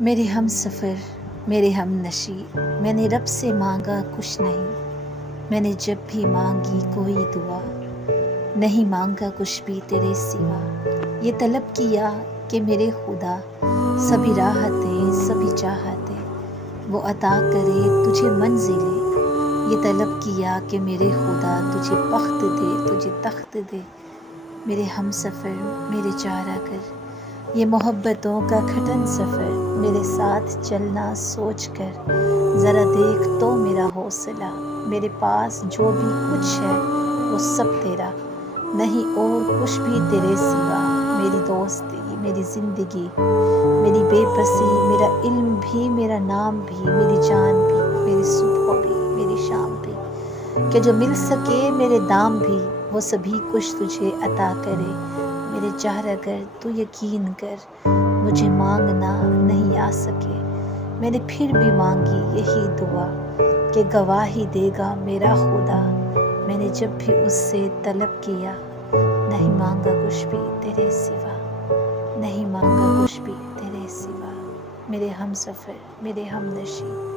میرے ہم سفر، میرے ہم نشی، میں نے رب سے مانگا کچھ نہیں۔ میں نے جب بھی مانگی کوئی دعا، نہیں مانگا کچھ بھی تیرے سوا۔ یہ طلب کیا کہ میرے خدا سبھی راحتیں، سبھی چاہتیں وہ عطا کرے تجھے منزلیں۔ یہ طلب کیا کہ میرے خدا تجھے بخت دے، تجھے تخت دے۔ میرے ہم سفر، میرے چارہ گر، یہ محبتوں کا کھٹن سفر، میرے ساتھ چلنا سوچ کر ذرا دیکھ تو میرا حوصلہ۔ میرے پاس جو بھی کچھ ہے وہ سب تیرا، نہیں اور کچھ بھی تیرے سوا۔ میری دوستی، میری زندگی، میری بے بسی، میرا علم بھی، میرا نام بھی، میری جان بھی، میری صبح بھی، میری شام بھی، کہ جو مل سکے میرے دام بھی وہ سبھی کچھ تجھے عطا کرے۔ میرے چارہ گر تو یقین کر، مجھے مانگنا نہیں آ سکے، میں نے پھر بھی مانگی یہی دعا کہ گواہی دے گا میرا خدا۔ میں نے جب بھی اس سے طلب کیا، نہیں مانگا کچھ بھی تیرے سوا، نہیں مانگا کچھ بھی تیرے سوا۔ میرے ہم سفر، میرے ہم نشی،